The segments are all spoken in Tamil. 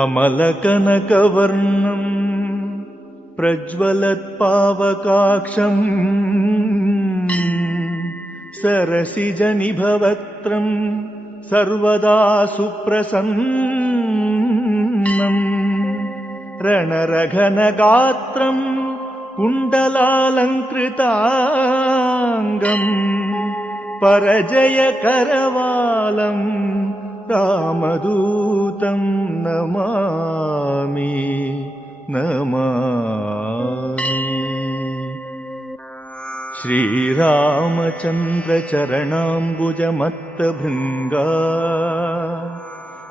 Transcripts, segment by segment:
अमलकनकवर्णम् प्रज्वलत्पावकाक्षम् सरसिजनिभवक्त्रम् सर्वदा सुप्रसन्नम् रणरघनगात्रम् कुण्डलालङ्कृताङ्गम् परजयकरवालम् रामदूतं नमामि नमामि। श्रीरामचन्द्रचरणाम्बुजमत्तभृङ्गा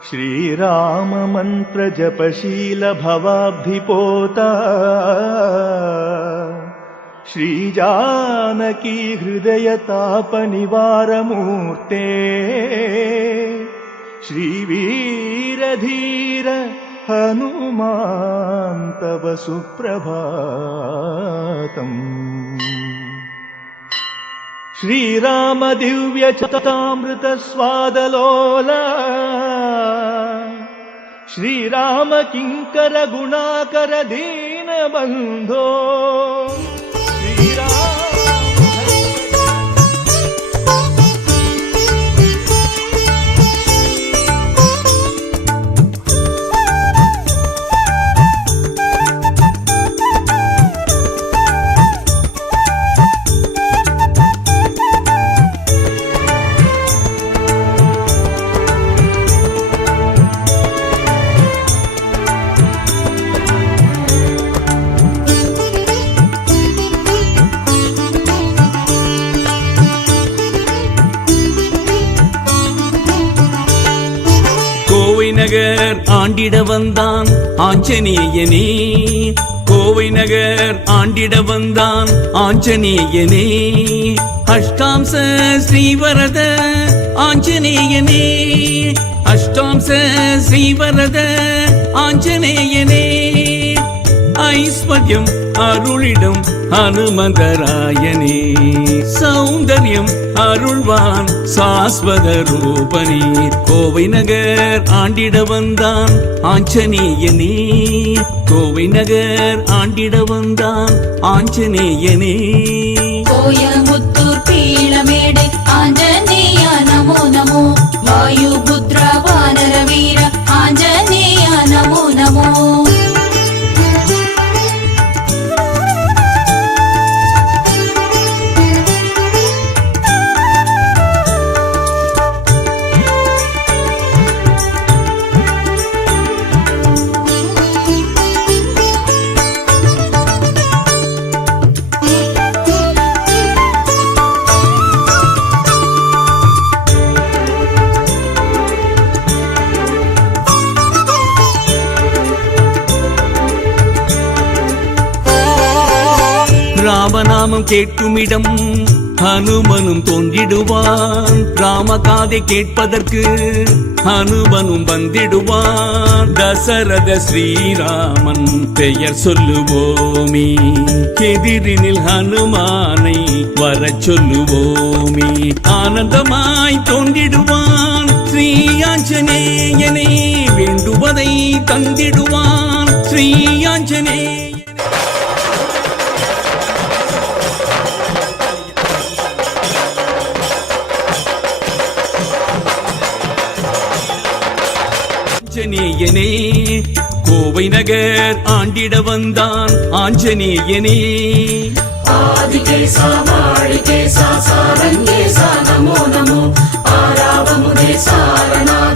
श्रीराममन्त्रजपशीलभवाब्धिपोता। श्रीजानकी हृदयतापनिवारमूर्ते। श्रीवीरधीर हनुमान् तव सुप्रभातम्। श्रीराम दिव्यचतामृतस्वादलोला श्रीराम किङ्कर गुणाकर दीनबन्धो ஆண்டிட வந்தான் ஆஞ்சநேயனே. கோவை நகர் ஆண்டிட வந்தான் ஆஞ்சநேயனே. அஷ்டாம்ச ஸ்ரீவரத ஆஞ்சநேயனே. அஷ்டாம்ச ஸ்ரீவரத ஆஞ்சநேயனே. ஐஸ்வர்யம் அருளிடம் ஹனுமந்தராயனே சௌந்தர்யம் அருள்வான் சாஸ்வத ரூபனே கோவை நகர் ஆண்டிட வந்தான் ஆஞ்சநேயனே கோவை நகர் ஆண்டிட வந்தான் ஆஞ்சநேயனே கோயமுத்தூர் ராமநாமம் கேட்குமிடம். ஹனுமனும் தோன்றிடுவான். ராமகாதை கேட்பதற்கு ஹனுமனும் வந்திடுவான். தசரத ஸ்ரீராமன் பெயர் சொல்லுவோமே. எதிரினில் ஹனுமானை வர சொல்லுவோமே. ஆனந்தமாய் தோன்றிடுவான். ஸ்ரீ ஆஞ்சநேயனே வேண்டுவதை தந்திடுவான். ஸ்ரீ ஆஞ்சநேய ஆஞ்சநேயனே. கோவை நகர் ஆண்டிட வந்தான் ஆஞ்சநேயனே. ஆதிகேசா மாளிகேசா சாரங்கேசா நமோ நமோ. ஆராவமுதே சாரணா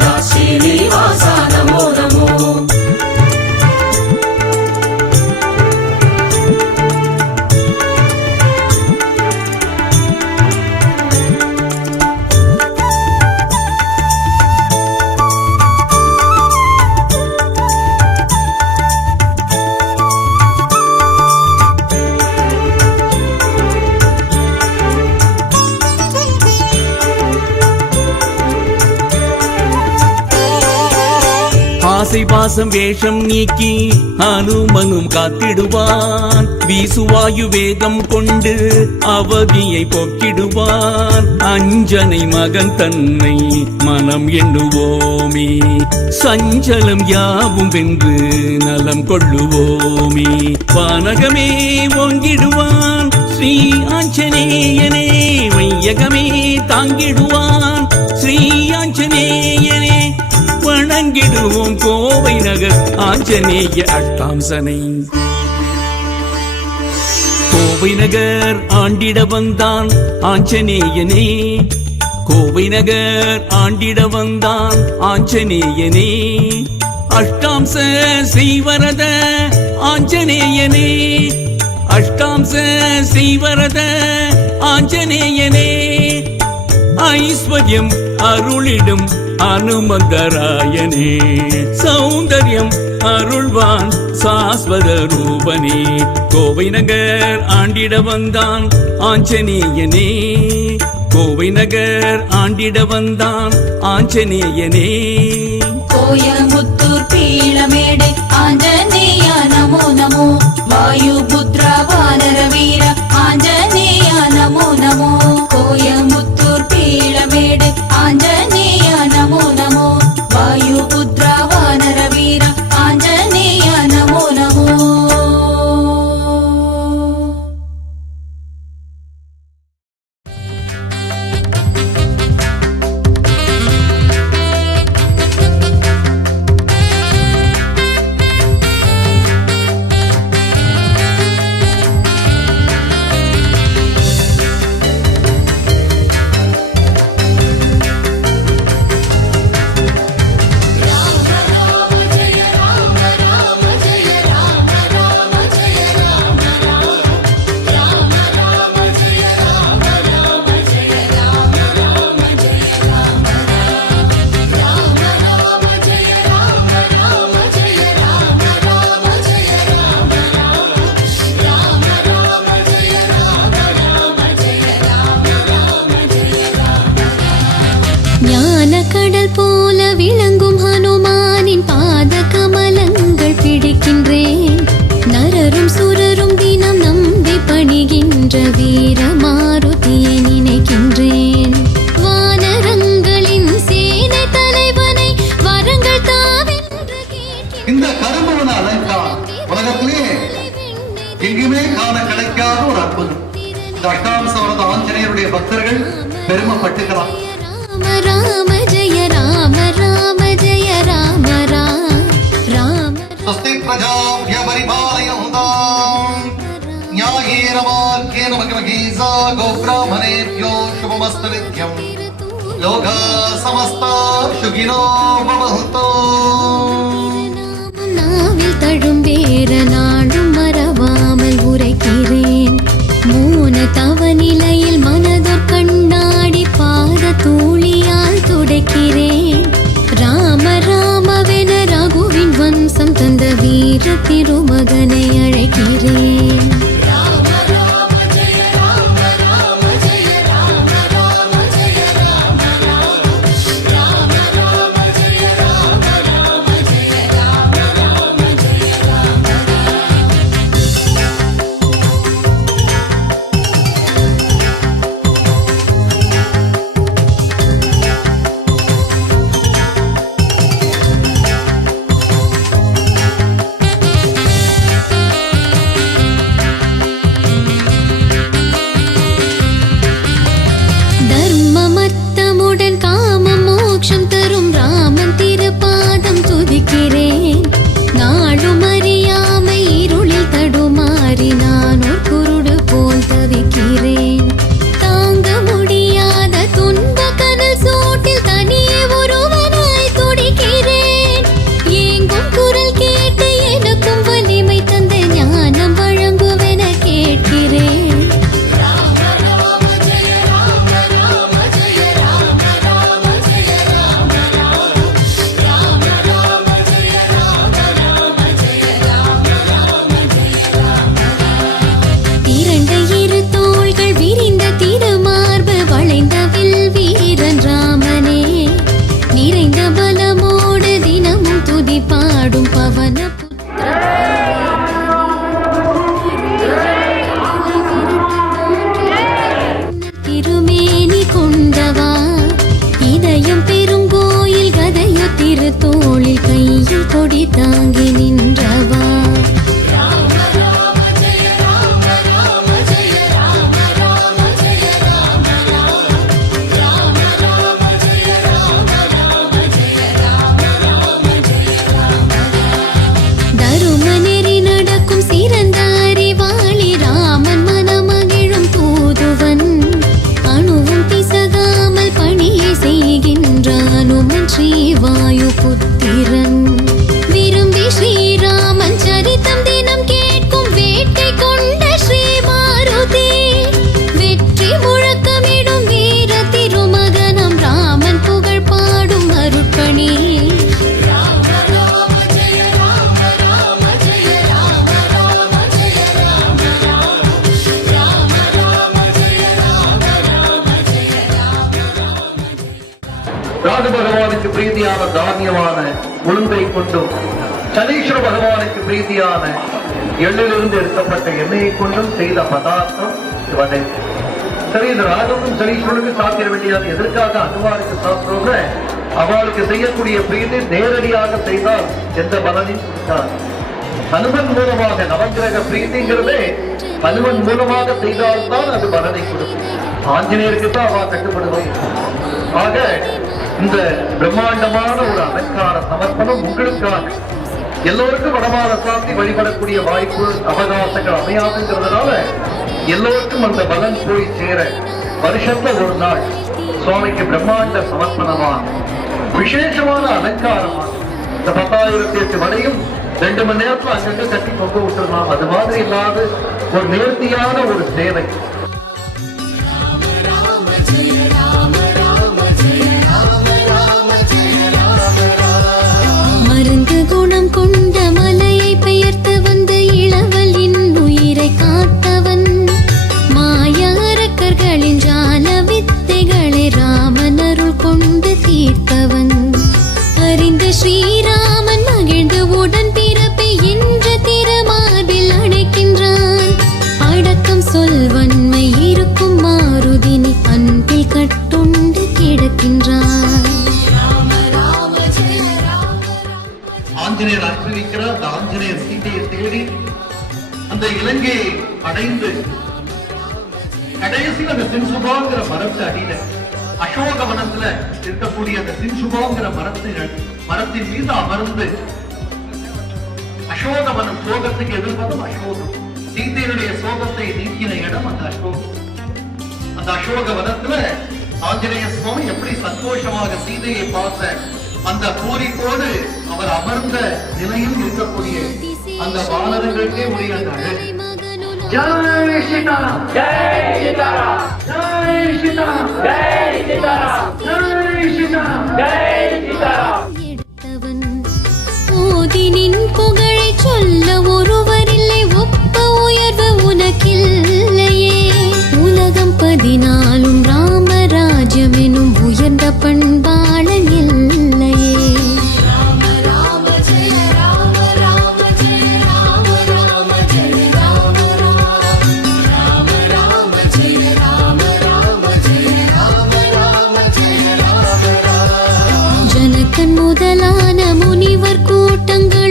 ஆசை பாசம் வேஷம் நீக்கி அனுமனும் காத்திடுவான். வீசுவாயு வேகம் கொண்டு அவதியை போக்கிடுவான். அஞ்சனை மகன் தன்னை மனம் எண்ணுவோமே. சஞ்சலம் யாவும் வென்று நலம் கொள்ளுவோமே. வானகமே ஓங்கிடுவான். ஸ்ரீ ஆஞ்சநேயனே வையகமே தாங்கிடுவான். ஸ்ரீ ஆஞ்சநேயனே வணங்கிடுவோம் கோவை நகர் ஆஞ்சநேய அட்டாம்சனை. கோவை நகர் ஆண்டிட வந்தான் ஆஞ்சநேயனே. கோவை நகர் ஆண்டிட வந்தான் ஆஞ்சநேயனே. அஷ்டாம்ச செய்வரத ஆஞ்சநேயனே. அஷ்டாம்ச செய்வரத ஆஞ்சநேயனே. ஐஸ்வர்யம் அருளிடும் அனுமந்தராயனே. சௌந்தர்யம் அருள்வான் சாஸ்வத ரூபனே. கோவை நகர் ஆண்டிட வந்தான் ஆஞ்சநேயனே. கோவை நகர் ஆண்டிட வந்தான் ஆஞ்சநேயனே. கோயமுத்தூர் பீளமேடு ஆஞ்சநேயா நமோ நமோ. வாயுபுத்ர வானர வீர परिपालयन्ताम् न्यायेन मार्गेण मगमगीसा गोब्राह्मणेभ्यो शुभमस्तु नित्यम् लोका समस्ता सुखिनो भवन्तु நாவில் தழும்பேற நாடும் மறவாமல் உரைக்கிறேன் மூன தவநிலையில் திருமகனை அழைக்கிறேன். கொடி தாங்கி நின்ற பகவானுக்கு எள்ளிலிருந்து எடுக்கப்பட்ட எண்ணெயை கொண்டும் செய்த பதார்த்தம் வதை சரி இந்த ராகுக்கும் சனீஸ்வரனுக்கும் சாப்பிட வேண்டியது எதற்காக அனுமாருக்கு சாப்பிடுறோம்னு அவளுக்கு செய்யக்கூடிய பிரீதி நேரடியாக செய்தால் எந்த பலனையும் ஹனுமன் மூலமாக நவக்கிரக பிரீதிங்கிறதே ஹனுமன் மூலமாக செய்தால்தான் அது பலனை கொடுக்கும். ஆஞ்சநேயருக்கு தான் அவ கட்டுப்படுவோம் ஆக இந்த பிரம்மாண்டமான ஒரு அலங்கார சமர்ப்பணம் உங்களுக்காக. எல்லோருக்கும் வடமாத சாந்தி வழிபடக்கூடிய வாய்ப்பு அவகாசங்கள் அமையாதுங்கிறதுனால எல்லோருக்கும் அந்த பலன் போய் சேர வருஷத்துல ஒரு நாள் சுவாமிக்கு பிரம்மாண்ட சமர்ப்பணமா விசேஷமான அலங்காரமா இந்த பத்தாயிரத்தி எட்டு வடையும் ரெண்டு மணி நேரத்துல அங்கங்க கட்டி தொங்க விட்டுறலாம். அது மாதிரி இல்லாத ஒரு நேர்த்தியான ஒரு சேவை. ஆஞ்சநேயர் அனுப்பி அந்த ஆஞ்சநேயர் சீதையை தேடி அந்த இலங்கையை அடைந்து கடைசியில் அந்த சின்சுபாங்கிற மரத்து அடியில அசோக வனத்துல இருக்கக்கூடிய அந்த சின்சுபாங்கிற மரத்தின் மரத்தின் மீது அமர்ந்து அசோகவனம் சோகத்துக்கு எதிர்ப்பதும் அசோகம். சீதையினுடைய சோகத்தை நீக்கின இடம் அந்த அசோகம். அந்த அசோக வனத்துல ஆஞ்சநேய சுவாமி எப்படி சந்தோஷமாக சீதையை பார்த்த அந்த பூரிப்போடு அவர் அமர்ந்த நிலையில் இருக்கக்கூடிய அந்த வானரங்களுக்கே உரிய அந்த ஜெய் சீதாராம். ஜெய் சீதாராம். ஜெய் சீதாராம். ஜெய் சீதாராம். ஜெய் சீதாராம். ஜெய் சீதாராம். எடுத்தவன் ஓதினின் புகழை சொல்ல ஒருவரில்லை ஒப்ப உயர்வு உனக்கில்லையே. உலகம் பதினாலும் ராமராஜ்யம் எனும் உயர்ந்த பண்பாளன் ஞான முனிவர் கூட்டங்கள்